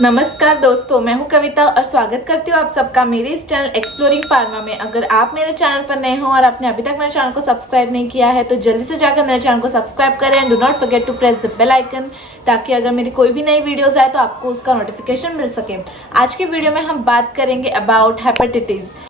नमस्कार दोस्तों, मैं हूं कविता और स्वागत करती हूं आप सबका मेरे इस चैनल एक्सप्लोरिंग फार्मा में। अगर आप मेरे चैनल पर नए हो और आपने अभी तक मेरे चैनल को सब्सक्राइब नहीं किया है तो जल्दी से जाकर मेरे चैनल को सब्सक्राइब करें and do not forget to press the bell icon, ताकि अगर मेरी कोई भी नई वीडियोस आए तो आपको उसका नोटिफिकेशन मिल सके। आज की वीडियो में हम बात करेंगे अबाउट हेपेटाइटिस।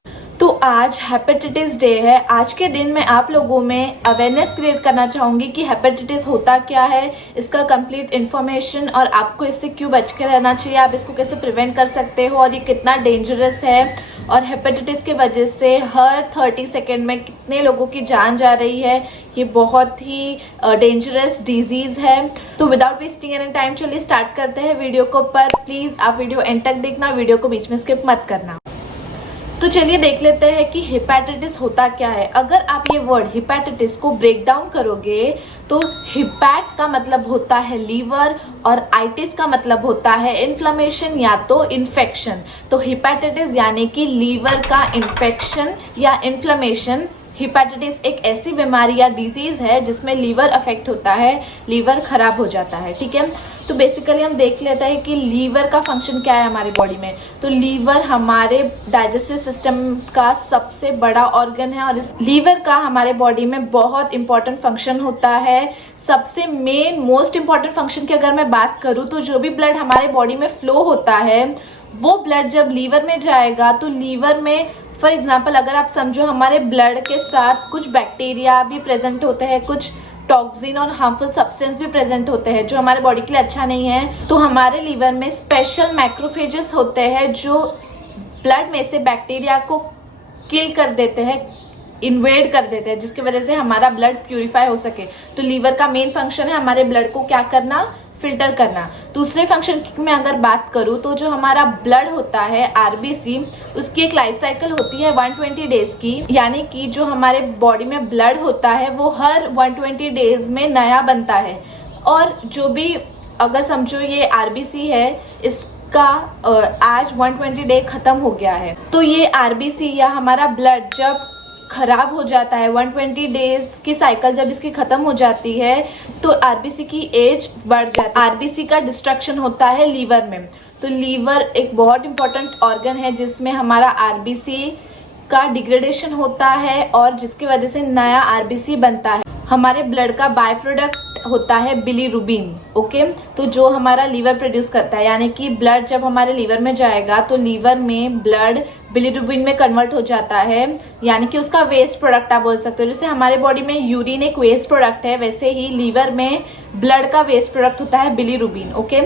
तो आज हेपेटाइटिस डे है। आज के दिन मैं आप लोगों में अवेयरनेस क्रिएट करना चाहूँगी कि हेपेटाइटिस होता क्या है, इसका कंप्लीट इन्फॉर्मेशन और आपको इससे क्यों बच के रहना चाहिए, आप इसको कैसे प्रिवेंट कर सकते हो और ये कितना डेंजरस है। और हेपेटाइटिस के वजह से हर 30 सेकेंड में कितने लोगों की जान जा रही है। ये बहुत ही डेंजरस डिजीज़ है। तो विदाउट वेस्टिंग एनी टाइम चलिए स्टार्ट करते हैं वीडियो को। पर प्लीज़ आप वीडियो एंड तक देखना, वीडियो को बीच में स्किप मत करना। तो चलिए देख लेते हैं कि हेपेटाइटिस होता क्या है। अगर आप ये वर्ड हेपेटाइटिस को ब्रेक डाउन करोगे तो हिपैट का मतलब होता है लीवर और आइटिस का मतलब होता है इन्फ्लेमेशन या तो इन्फेक्शन। तो हेपेटाइटिस यानी कि लीवर का इन्फेक्शन या इन्फ्लेमेशन। हेपेटाइटिस एक ऐसी बीमारी या डिजीज है जिसमें लीवर अफेक्ट होता है, लीवर खराब हो जाता है। ठीक है, तो बेसिकली हम देख लेते हैं कि लीवर का फंक्शन क्या है हमारी बॉडी में। तो लीवर हमारे डाइजेस्टिव सिस्टम का सबसे बड़ा ऑर्गन है और इस लीवर का हमारे बॉडी में बहुत इंपॉर्टेंट फंक्शन होता है। सबसे मेन मोस्ट इंपॉर्टेंट फंक्शन की अगर मैं बात करूँ तो जो भी ब्लड हमारे बॉडी में फ्लो होता है वो ब्लड जब लीवर में जाएगा तो लीवर में फॉर एग्जाम्पल अगर आप समझो हमारे ब्लड के साथ कुछ बैक्टीरिया भी प्रेजेंट होते हैं, कुछ टॉक्सिन और हार्मफुल सब्सटेंस भी प्रेजेंट होते हैं जो हमारे बॉडी के लिए अच्छा नहीं है। तो हमारे लीवर में स्पेशल मैक्रोफेजेस होते हैं जो ब्लड में से बैक्टीरिया को किल कर देते हैं, इन्वेड कर देते हैं, जिसकी वजह से हमारा ब्लड प्यूरिफाई हो सके। तो लीवर का मेन फंक्शन है हमारे ब्लड को क्या करना, फिल्टर करना। दूसरे फंक्शन की मैं अगर बात करूं तो जो हमारा ब्लड होता है आरबीसी, उसकी एक लाइफ साइकिल होती है 120 डेज की। यानी कि जो हमारे बॉडी में ब्लड होता है वो हर 120 डेज में नया बनता है। और जो भी अगर समझो ये आरबीसी है, इसका आज 120 डे खत्म हो गया है, तो ये आरबीसी या हमारा ब्लड जब खराब हो जाता है, 120 डेज की साइकिल जब इसकी खत्म हो जाती है तो आरबीसी की एज बढ़ जाती है। आरबीसी का डिस्ट्रक्शन होता है लीवर में। तो लीवर एक बहुत इंपॉर्टेंट ऑर्गन है जिसमें हमारा आरबीसी का डिग्रेडेशन होता है और जिसकी वजह से नया आरबीसी बनता है। हमारे ब्लड का बाय प्रोडक्ट होता है बिलीरुबिन। ओके, तो जो हमारा लीवर प्रोड्यूस करता है, यानी कि ब्लड जब हमारे लीवर में जाएगा तो लीवर में ब्लड बिलीरुबिन में कन्वर्ट हो जाता है, यानी कि उसका वेस्ट प्रोडक्ट आप बोल सकते हो। जैसे हमारे बॉडी में यूरिन एक वेस्ट प्रोडक्ट है, वैसे ही लीवर में ब्लड का वेस्ट प्रोडक्ट होता है बिलीरुबिन। ओके,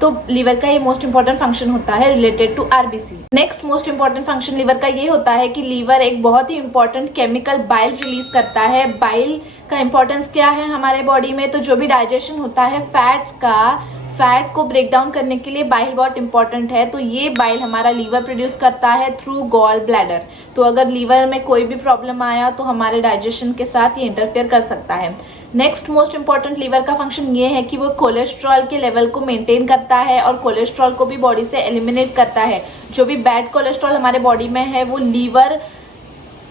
तो लीवर का ये मोस्ट इंपॉर्टेंट फंक्शन होता है related to RBC. Next most important function liver का ये होता है कि लीवर एक बहुत ही इंपॉर्टेंट केमिकल बाइल रिलीज करता है। बाइल का इंपॉर्टेंस क्या है हमारे बॉडी में, तो जो भी डाइजेशन होता है फैट्स का, फैट को ब्रेक डाउन करने के लिए बाइल बहुत इंपॉर्टेंट है। तो ये बाइल हमारा लीवर प्रोड्यूस करता है थ्रू गॉल ब्लैडर। तो अगर लीवर में कोई भी प्रॉब्लम आया तो हमारे डाइजेशन के साथ ये इंटरफेयर कर सकता है। नेक्स्ट मोस्ट इंपॉर्टेंट लीवर का फंक्शन ये है कि वो कोलेस्ट्रॉल के लेवल को मेंटेन करता है और कोलेस्ट्रॉल को भी बॉडी से एलिमिनेट करता है। जो भी बैड कोलेस्ट्रॉल हमारे बॉडी में है वो लीवर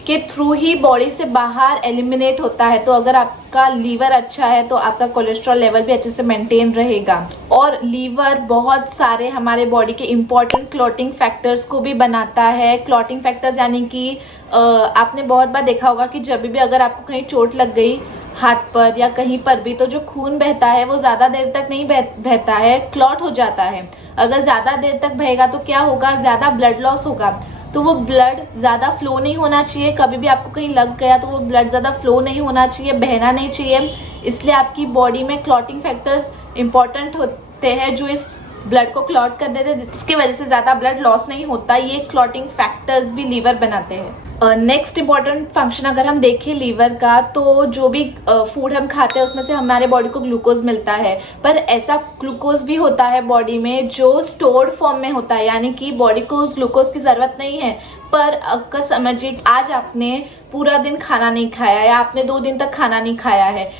के थ्रू ही बॉडी से बाहर एलिमिनेट होता है। तो अगर आपका लीवर अच्छा है तो आपका कोलेस्ट्रॉल लेवल भी अच्छे से मेंटेन रहेगा। और लीवर बहुत सारे हमारे बॉडी के इम्पॉर्टेंट क्लॉटिंग फैक्टर्स को भी बनाता है। क्लॉटिंग फैक्टर्स यानी कि आपने बहुत बार देखा होगा कि जब भी अगर आपको कहीं चोट लग गई हाथ पर या कहीं पर भी, तो जो खून बहता है वो ज़्यादा देर तक नहीं बहता है, क्लॉट हो जाता है। अगर ज़्यादा देर तक बहेगा तो क्या होगा, ज़्यादा ब्लड लॉस होगा। तो वो ब्लड ज़्यादा फ्लो नहीं होना चाहिए। कभी भी आपको कहीं लग गया तो वो ब्लड ज़्यादा फ्लो नहीं होना चाहिए, बहना नहीं चाहिए। इसलिए आपकी बॉडी में क्लॉटिंग फैक्टर्स इंपॉर्टेंट होते हैं जो इस ब्लड को क्लॉट कर देते हैं, जिसकी वजह से ज़्यादा ब्लड लॉस नहीं होता। ये क्लॉटिंग फैक्टर्स भी लीवर बनाते हैं। नेक्स्ट इंपॉर्टेंट फंक्शन अगर हम देखें लीवर का, तो जो भी फूड हम खाते हैं उसमें से हमारे बॉडी को ग्लूकोज मिलता है। पर ऐसा ग्लूकोज भी होता है बॉडी में जो स्टोर्ड फॉर्म में होता है, यानी कि बॉडी को उस ग्लूकोज की ज़रूरत नहीं है। पर अगर समझिए आज आपने पूरा दिन खाना नहीं खाया या आपने 2 दिन तक खाना नहीं खाया है,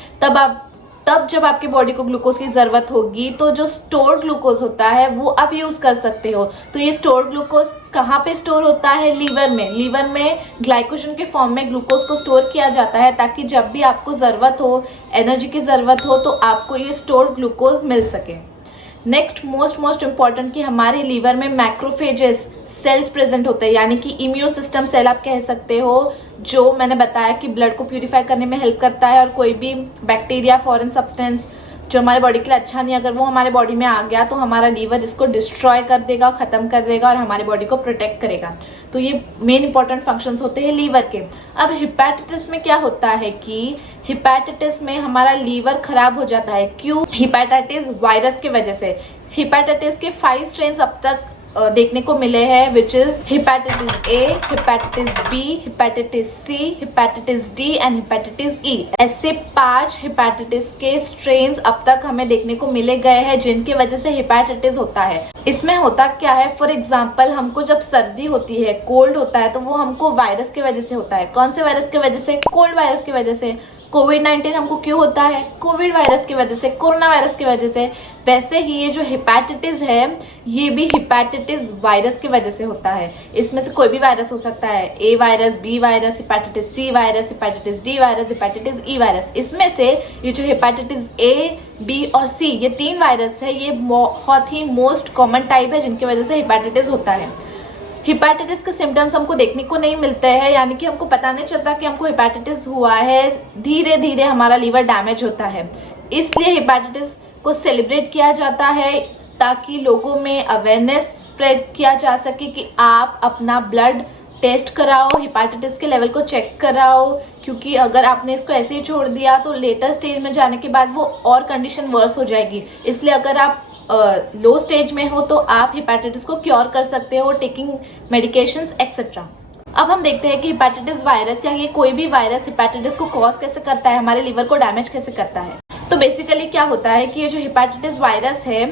तब जब आपकी बॉडी को ग्लूकोज की ज़रूरत होगी तो जो स्टोर ग्लूकोज होता है वो आप यूज़ कर सकते हो। तो ये स्टोर ग्लूकोज कहाँ पे स्टोर होता है, लीवर में। लीवर में ग्लाइकोजन के फॉर्म में ग्लूकोज को स्टोर किया जाता है ताकि जब भी आपको ज़रूरत हो, एनर्जी की ज़रूरत हो, तो आपको ये स्टोर ग्लूकोज मिल सके। नेक्स्ट मोस्ट इम्पॉर्टेंट कि हमारे लीवर में मैक्रोफेजेस सेल्स प्रेजेंट होते हैं, यानी कि इम्यून सिस्टम सेल आप कह सकते हो, जो मैंने बताया कि ब्लड को प्यूरिफाई करने में हेल्प करता है और कोई भी बैक्टीरिया, फॉरेन सब्सटेंस जो हमारे बॉडी के लिए अच्छा नहीं, अगर वो हमारे बॉडी में आ गया तो हमारा लीवर इसको डिस्ट्रॉय कर देगा, खत्म कर देगा और हमारे बॉडी को प्रोटेक्ट करेगा। तो ये मेन इंपॉर्टेंट फंक्शंस होते हैं लीवर के। अब हिपैटिटिस में क्या होता है कि हिपैटिटिस में हमारा लीवर खराब हो जाता है। क्यों? हिपैटाइटिस वायरस की वजह से। हिपैटाइटिस के 5 स्ट्रेन्स अब तक देखने को मिले हैं, which is hepatitis A, hepatitis B, hepatitis C, hepatitis D and hepatitis E. ऐसे 5 हेपेटाइटिस के स्ट्रेन्स अब तक हमें देखने को मिले गए हैं जिनकी वजह से हेपेटाइटिस होता है। इसमें होता क्या है, फॉर एग्जाम्पल हमको जब सर्दी होती है, कोल्ड होता है, तो वो हमको वायरस की वजह से होता है। कौन से वायरस की वजह से? कोल्ड वायरस की वजह से। कोविड-19 हमको क्यों होता है? कोविड वायरस की वजह से, कोरोना वायरस की वजह से। वैसे ही ये जो हेपेटाइटिस है, ये भी हेपेटाइटिस वायरस की वजह से होता है। इसमें से कोई भी वायरस हो सकता है, A virus, B virus, hepatitis C virus, hepatitis D virus, hepatitis E virus. इसमें से ये जो हेपेटाइटिस ए, बी और सी, ये 3 वायरस है, ये बहुत ही मोस्ट कॉमन टाइप है जिनकी वजह से हेपेटाइटिस होता है। हिपैटाइटिस के सिम्टम्स हमको देखने को नहीं मिलते हैं, यानी कि हमको पता नहीं चलता कि हमको हिपैटाइटिस हुआ है। धीरे धीरे हमारा लीवर डैमेज होता है, इसलिए हिपैटाइटिस को सेलिब्रेट किया जाता है ताकि लोगों में अवेयरनेस स्प्रेड किया जा सके कि आप अपना ब्लड टेस्ट कराओ, हिपैटाइटिस के लेवल को चेक कराओ। क्योंकि अगर आपने इसको ऐसे ही छोड़ दिया तो लेटर स्टेज में जाने के बाद वो और कंडीशन वर्स हो जाएगी। इसलिए अगर आप लो स्टेज में हो तो आप हिपैटाइटिस को क्योर कर सकते हो टेकिंग मेडिकेशंस एक्सेट्रा। अब हम देखते हैं कि हिपैटाइटिस वायरस या ये कोई भी वायरस हिपैटाइटिस को कॉज कैसे करता है, हमारे लिवर को डैमेज कैसे करता है। तो बेसिकली क्या होता है कि ये जो हिपैटाइटिस वायरस है,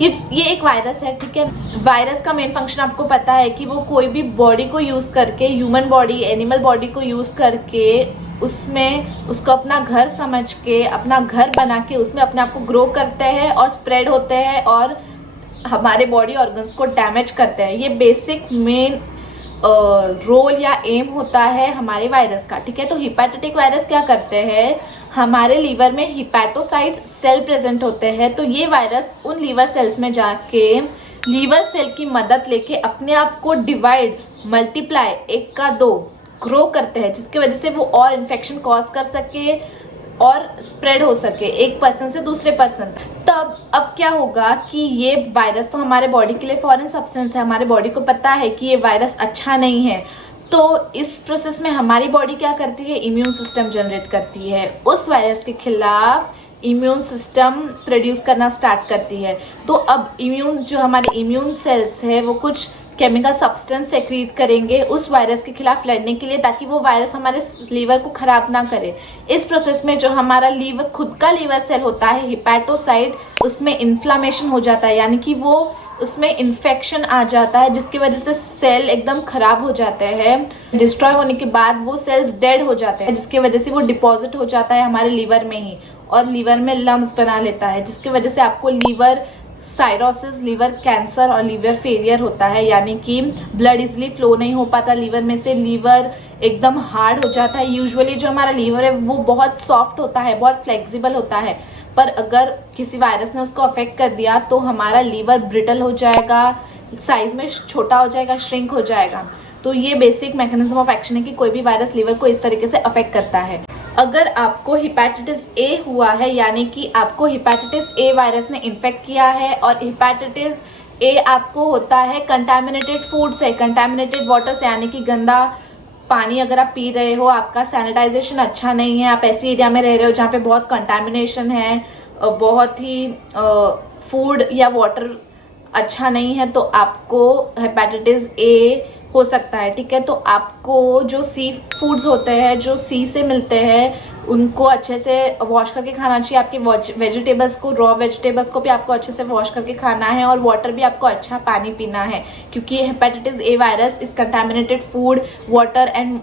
ये एक वायरस है, ठीक है। वायरस का मेन फंक्शन आपको पता है कि वो कोई भी बॉडी को यूज करके, ह्यूमन बॉडी, एनिमल बॉडी को यूज करके उसमें उसको अपना घर समझ के, अपना घर बना के उसमें अपने आप को ग्रो करते हैं और स्प्रेड होते हैं और हमारे बॉडी ऑर्गन्स को डैमेज करते हैं। ये बेसिक मेन रोल या एम होता है हमारे वायरस का, ठीक है। तो हिपैटाइटिक वायरस क्या करते हैं, हमारे लीवर में हिपैटोसाइट्स सेल प्रेजेंट होते हैं। तो ये वायरस उन लीवर सेल्स में जाके लीवर सेल की मदद लेके अपने आप को डिवाइड, मल्टीप्लाई, 1 का 2 ग्रो करते हैं, जिसकी वजह से वो और इन्फेक्शन कॉज कर सके और स्प्रेड हो सके एक पर्सन से दूसरे पर्सन। तब अब क्या होगा कि ये वायरस तो हमारे बॉडी के लिए फॉरेन सब्सटेंस है, हमारे बॉडी को पता है कि ये वायरस अच्छा नहीं है। तो इस प्रोसेस में हमारी बॉडी क्या करती है, इम्यून सिस्टम जनरेट करती है, उस वायरस के खिलाफ इम्यून सिस्टम प्रोड्यूस करना स्टार्ट करती है। तो अब जो हमारे इम्यून सेल्स है वो कुछ केमिकल सब्सटेंस सेक्रीट करेंगे उस वायरस के खिलाफ लड़ने के लिए, ताकि वो वायरस हमारे लीवर को खराब ना करे। इस प्रोसेस में जो हमारा लीवर, खुद का लीवर सेल होता है हिपैटोसाइट, उसमें इन्फ्लामेशन हो जाता है, यानी कि वो उसमें इन्फेक्शन आ जाता है, जिसकी वजह से सेल एकदम खराब हो जाते हैं। डिस्ट्रॉय होने के बाद वो सेल्स डेड हो जाते हैं, जिसकी वजह से वो डिपॉजिट हो जाता है हमारे लीवर में ही और लीवर में लम्स बना लेता है, जिसकी वजह से आपको लीवर साइरोसिस, लीवर कैंसर और लीवर फेलियर होता है, यानी कि ब्लड इजिली फ्लो नहीं हो पाता लीवर में से, लीवर एकदम हार्ड हो जाता है। यूजुअली जो हमारा लीवर है वो बहुत सॉफ्ट होता है, बहुत फ्लेक्सिबल होता है, पर अगर किसी वायरस ने उसको अफेक्ट कर दिया तो हमारा लीवर ब्रिटल हो जाएगा, साइज में छोटा हो जाएगा, श्रिंक हो जाएगा। तो ये बेसिक मैकेनिज्म ऑफ एक्शन है कि कोई भी वायरस लीवर को इस तरीके से अफेक्ट करता है। अगर आपको हिपैटाइटिस ए हुआ है, यानी कि आपको हिपैटाइटिस ए वायरस ने इन्फेक्ट किया है, और हिपैटाइटिस ए आपको होता है कंटामिनेटेड फूड से, कंटामिनेटेड वाटर से, यानी कि गंदा पानी अगर आप पी रहे हो, आपका सैनिटाइजेशन अच्छा नहीं है, आप ऐसे एरिया में रह रहे हो जहाँ पे बहुत कंटामिनेशन है, बहुत ही फूड या वाटर अच्छा नहीं है, तो आपको हेपेटाइटिस ए हो सकता है, ठीक है। तो आपको जो सी फूड्स होते हैं, जो सी से मिलते हैं, उनको अच्छे से वॉश करके खाना चाहिए। आपके वेजिटेबल्स को, रॉ वेजिटेबल्स को भी आपको अच्छे से वॉश करके खाना है, और वाटर भी आपको अच्छा पानी पीना है, क्योंकि hepatitis A virus is contaminated food, water and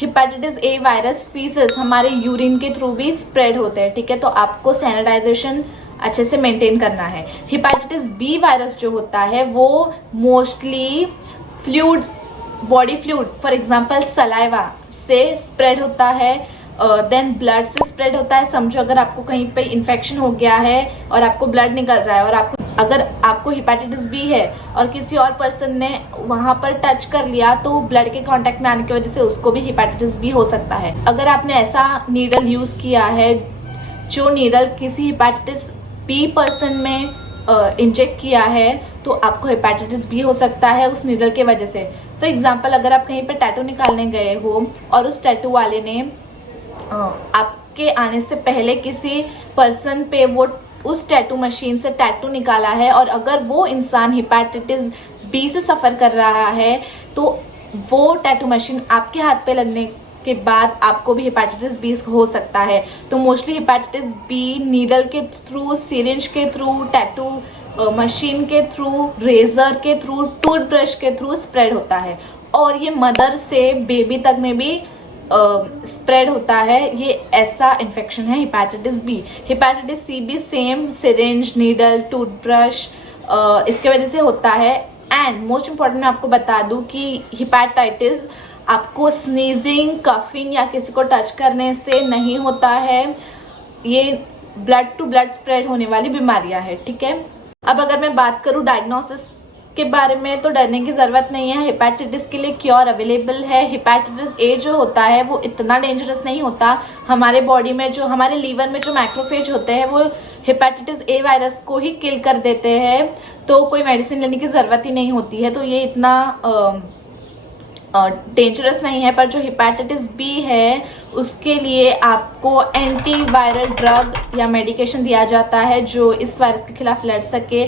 hepatitis A virus faeces हमारे यूरिन के थ्रू भी स्प्रेड होते हैं, ठीक है। तो आपको सैनिटाइजेशन अच्छे से मेंटेन करना है। हेपेटाइटिस बी वायरस जो होता है वो mostly fluid, body fluid, for example saliva से स्प्रेड होता है। देन ब्लड से स्प्रेड होता है। समझो अगर आपको कहीं पे इन्फेक्शन हो गया है और आपको ब्लड निकल रहा है और अगर आपको हेपेटाइटिस बी है और किसी और पर्सन ने वहां पर टच कर लिया तो ब्लड के कांटेक्ट में आने की वजह से उसको भी हेपेटाइटिस बी हो सकता है। अगर आपने ऐसा नीडल यूज किया है जो नीडल किसी हेपेटाइटिस बी पर्सन में इंजेक्ट किया है तो आपको हेपेटाइटिस बी हो सकता है उस नीडल के वजह से। फॉर एग्जाम्पल अगर आप कहीं पे टैटू निकालने गए हो और उस टैटू वाले ने आपके आने से पहले किसी पर्सन पे वो उस टैटू मशीन से टैटू निकाला है और अगर वो इंसान हेपेटाइटिस बी से सफ़र कर रहा है तो वो टैटू मशीन आपके हाथ पे लगने के बाद आपको भी हेपेटाइटिस बी हो सकता है। तो मोस्टली हेपेटाइटिस बी नीडल के थ्रू, सिरिंज के थ्रू, टैटू मशीन के थ्रू, रेजर के थ्रू, टूथब्रश के थ्रू स्प्रेड होता है और ये मदर से बेबी तक में भी स्प्रेड होता है। ये ऐसा इन्फेक्शन है हेपेटाइटिस बी। हेपेटाइटिस सी भी सेम, सिरिंज, नीडल, टूथब्रश इसके वजह से होता है। एंड मोस्ट इम्पॉर्टेंट मैं आपको बता दूं कि हेपेटाइटिस आपको स्नीजिंग, कफिंग या किसी को टच करने से नहीं होता है। ये ब्लड टू ब्लड स्प्रेड होने वाली बीमारियां है, ठीक है। अब अगर मैं बात करूं डायग्नोसिस के बारे में तो डरने की ज़रूरत नहीं है। हेपेटाइटिस के लिए क्योर अवेलेबल है। हेपेटाइटिस ए जो होता है वो इतना डेंजरस नहीं होता। हमारे बॉडी में जो, हमारे लीवर में जो मैक्रोफेज होते हैं वो हेपेटाइटिस ए वायरस को ही किल कर देते हैं, तो कोई मेडिसिन लेने की ज़रूरत ही नहीं होती है। तो ये इतना डेंजरस नहीं है। पर जो हेपेटाइटिस बी है उसके लिए आपको एंटीवायरल ड्रग या मेडिकेशन दिया जाता है जो इस वायरस के खिलाफ लड़ सके।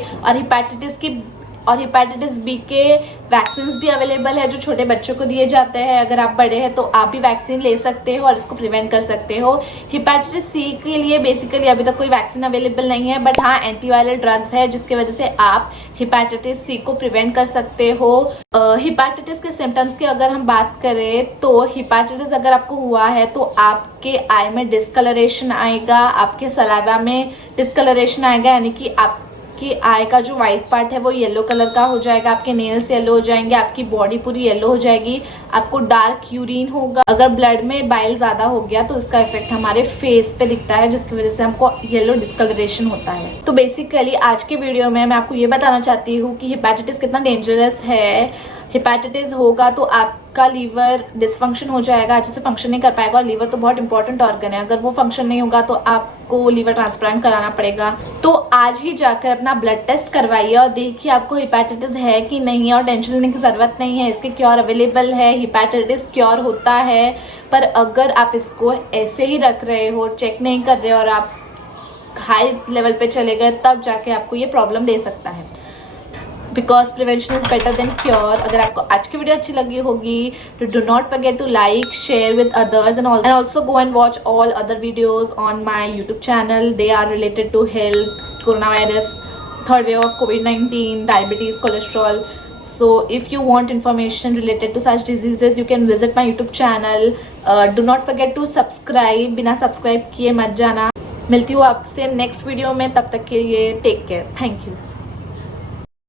और हेपेटाइटिस बी के वैक्सीन भी अवेलेबल है जो छोटे बच्चों को दिए जाते हैं। अगर आप बड़े हैं तो आप भी वैक्सीन ले सकते हो और इसको प्रिवेंट कर सकते हो। हेपेटाइटिस सी के लिए बेसिकली अभी तक कोई वैक्सीन अवेलेबल नहीं है, बट हाँ एंटीवायरल ड्रग्स है जिसकी वजह से आप हेपेटाइटिस सी को प्रिवेंट कर सकते हो। हेपेटाइटिस के सिम्टम्स की अगर हम बात करें तो हेपेटाइटिस अगर आपको हुआ है तो आपके आई में डिस्कलरेशन आएगा, आपके सलाइवा में डिस्कलरेशन आएगा, यानी कि आपकी आई का जो व्हाइट पार्ट है वो येलो कलर का हो जाएगा, आपके नेल्स येलो हो जाएंगे, आपकी बॉडी पूरी येलो हो जाएगी, आपको डार्क यूरिन होगा। अगर ब्लड में बाइल ज्यादा हो गया तो इसका इफेक्ट हमारे फेस पे दिखता है जिसकी वजह से हमको येलो डिस्कलरेशन होता है। तो बेसिकली आज के वीडियो में मैं आपको ये बताना चाहती हूँ कि हेपेटाइटिस कितना डेंजरस है। हेपेटाइटिस होगा तो आपका लीवर डिसफंक्शन हो जाएगा, अच्छे से फंक्शन नहीं कर पाएगा। और लीवर तो बहुत इंपॉर्टेंट ऑर्गन है, अगर वो फंक्शन नहीं होगा तो आपको लीवर ट्रांसप्लांट कराना पड़ेगा। तो आज ही जाकर अपना ब्लड टेस्ट करवाइए और देखिए आपको हेपेटाइटिस है कि नहीं, और टेंशन लेने की ज़रूरत नहीं है। इसके क्योर अवेलेबल है, हेपेटाइटिस क्योर होता है। पर अगर आप इसको ऐसे ही रख रहे हो, चेक नहीं कर रहे और आप हाई लेवल पे चले गए, तब जाके आपको ये प्रॉब्लम दे सकता है। Because prevention is better than cure. अगर आपको आज की वीडियो अच्छी लगी होगी तो do not forget to like, share with others and also go and watch all other videos on my YouTube channel. They are related to health, corona virus, third wave of COVID-19, diabetes, cholesterol. So if you want information related to such diseases you can visit my YouTube channel. Do not forget to subscribe. बिना subscribe किए मत जाना। मिलती हूँ आपसे next video में, तब तक के लिए टेक केयर, थैंक यू।